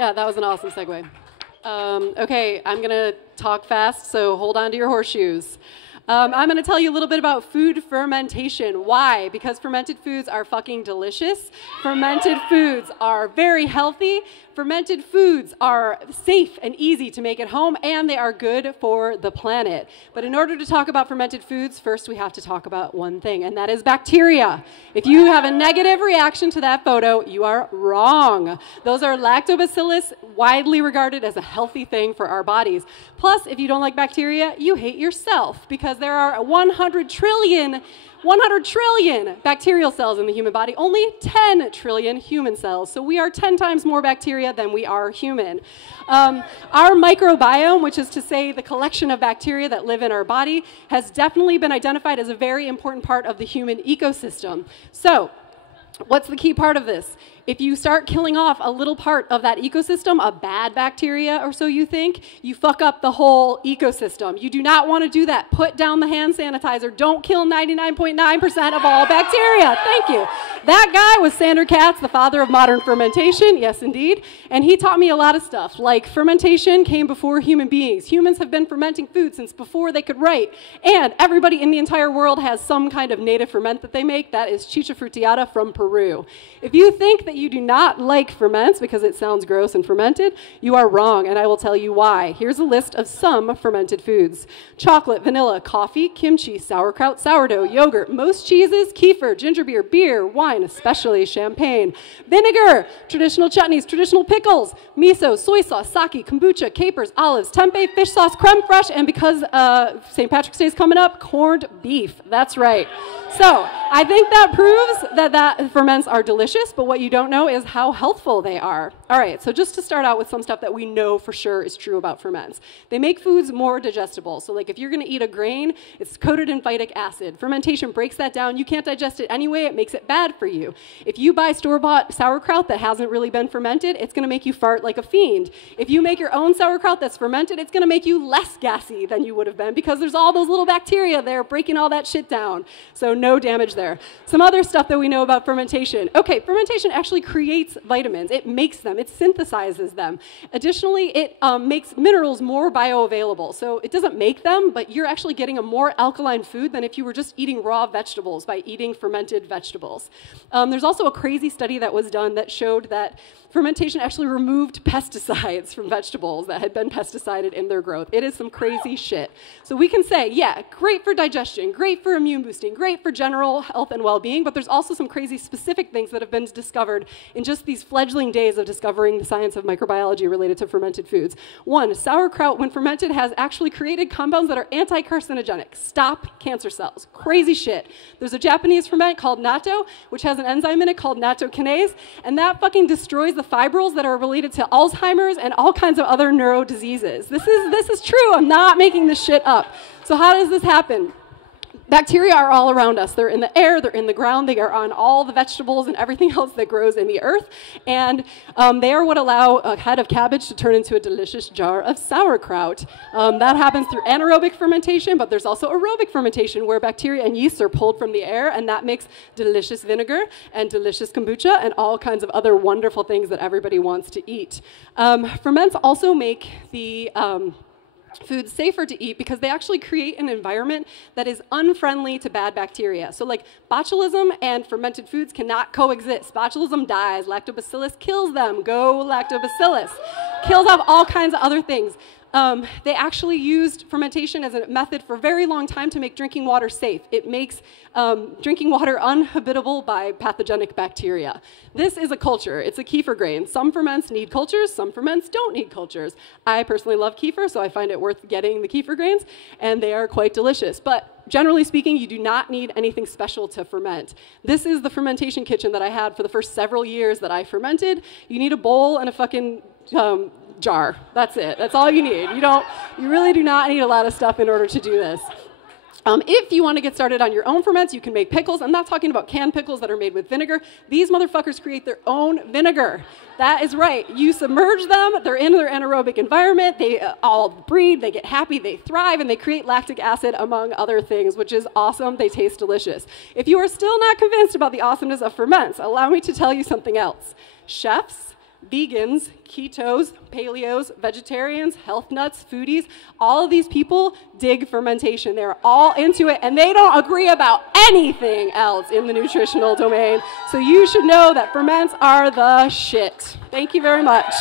Yeah, that was an awesome segue. Okay, I'm going to talk fast, so hold on to your horseshoes. I'm going to tell you a little bit about food fermentation. Why? Because fermented foods are fucking delicious. Fermented foods are very healthy. Fermented foods are safe and easy to make at home, and they are good for the planet. But in order to talk about fermented foods, first we have to talk about one thing, and that is bacteria. If you have a negative reaction to that photo, you are wrong. Those are lactobacillus, widely regarded as a healthy thing for our bodies. Plus, if you don't like bacteria, you hate yourself, because there are 100 trillion bacterial cells in the human body, only 10 trillion human cells. So we are 10 times more bacteria than we are human. Our microbiome, which is to say the collection of bacteria that live in our body, has definitely been identified as a very important part of the human ecosystem. So, what's the key part of this? If you start killing off a little part of that ecosystem, a bad bacteria or so you think, you fuck up the whole ecosystem. You do not want to do that. Put down the hand sanitizer. Don't kill 99.9% of all bacteria. Thank you. That guy was Sandor Katz, the father of modern fermentation. Yes, indeed. And he taught me a lot of stuff, like fermentation came before human beings. Humans have been fermenting food since before they could write. And everybody in the entire world has some kind of native ferment that they make. That is chicha frutiata from Peru. If you think that you do not like ferments because it sounds gross and fermented, you are wrong, and I will tell you why. Here's a list of some fermented foods: chocolate, vanilla, coffee, kimchi, sauerkraut, sourdough, yogurt, most cheeses, kefir, ginger beer, wine, especially champagne, vinegar, traditional chutneys, traditional pickles, miso, soy sauce, sake, kombucha, capers, olives, tempeh, fish sauce, creme fraiche, and because St. Patrick's Day is coming up, corned beef. That's right. So I think that proves that ferments are delicious, but what you don't know is how healthful they are. All right, so just to start out with some stuff that we know for sure is true about ferments. They make foods more digestible. So like if you're going to eat a grain, it's coated in phytic acid. Fermentation breaks that down. You can't digest it anyway. It makes it bad for you. If you buy store-bought sauerkraut that hasn't really been fermented, it's going to make you fart like a fiend. If you make your own sauerkraut that's fermented, it's going to make you less gassy than you would have been because there's all those little bacteria there breaking all that shit down. So no damage there. Some other stuff that we know about fermentation. Okay, fermentation actually creates vitamins. It makes them. It synthesizes them. Additionally, it makes minerals more bioavailable. So it doesn't make them, but you're actually getting a more alkaline food than if you were just eating raw vegetables by eating fermented vegetables. There's also a crazy study that was done that showed that fermentation actually removed pesticides from vegetables that had been pesticided in their growth. It is some crazy shit. So we can say, yeah, great for digestion, great for immune boosting, great for general health and well-being, but there's also some crazy specific things that have been discovered in just these fledgling days of discovering the science of microbiology related to fermented foods. One, sauerkraut, when fermented, has actually created compounds that are anti-carcinogenic, stop cancer cells. Crazy shit. There's a Japanese ferment called natto, which has an enzyme in it called nattokinase, and that fucking destroys the fibrils that are related to Alzheimer's and all kinds of other neurodiseases. This is true. I'm not making this shit up. So how does this happen? Bacteria are all around us. They're in the air, they're in the ground, they are on all the vegetables and everything else that grows in the earth, and they are what allow a head of cabbage to turn into a delicious jar of sauerkraut. That happens through anaerobic fermentation, but there's also aerobic fermentation where bacteria and yeasts are pulled from the air, and that makes delicious vinegar and delicious kombucha and all kinds of other wonderful things that everybody wants to eat. Ferments also make the foods safer to eat because they actually create an environment that is unfriendly to bad bacteria. So like botulism and fermented foods cannot coexist. Botulism dies, lactobacillus kills them, go lactobacillus. Kills off all kinds of other things. They actually used fermentation as a method for a very long time to make drinking water safe. It makes drinking water uninhabitable by pathogenic bacteria. This is a culture. It's a kefir grain. Some ferments need cultures, some ferments don't need cultures. I personally love kefir, so I find it worth getting the kefir grains, and they are quite delicious. But generally speaking, you do not need anything special to ferment. This is the fermentation kitchen that I had for the first several years that I fermented. You need a bowl and a fucking jar. That's it. That's all you need. You really do not need a lot of stuff in order to do this. If you want to get started on your own ferments, you can make pickles. I'm not talking about canned pickles that are made with vinegar. These motherfuckers create their own vinegar. That is right. You submerge them. They're in their anaerobic environment. They all breed. They get happy. They thrive. And they create lactic acid, among other things, which is awesome. They taste delicious. If you are still not convinced about the awesomeness of ferments, allow me to tell you something else. Chefs, vegans, ketos, paleos, vegetarians, health nuts, foodies, all of these people dig fermentation. They're all into it, and they don't agree about anything else in the nutritional domain. So you should know that ferments are the shit. Thank you very much.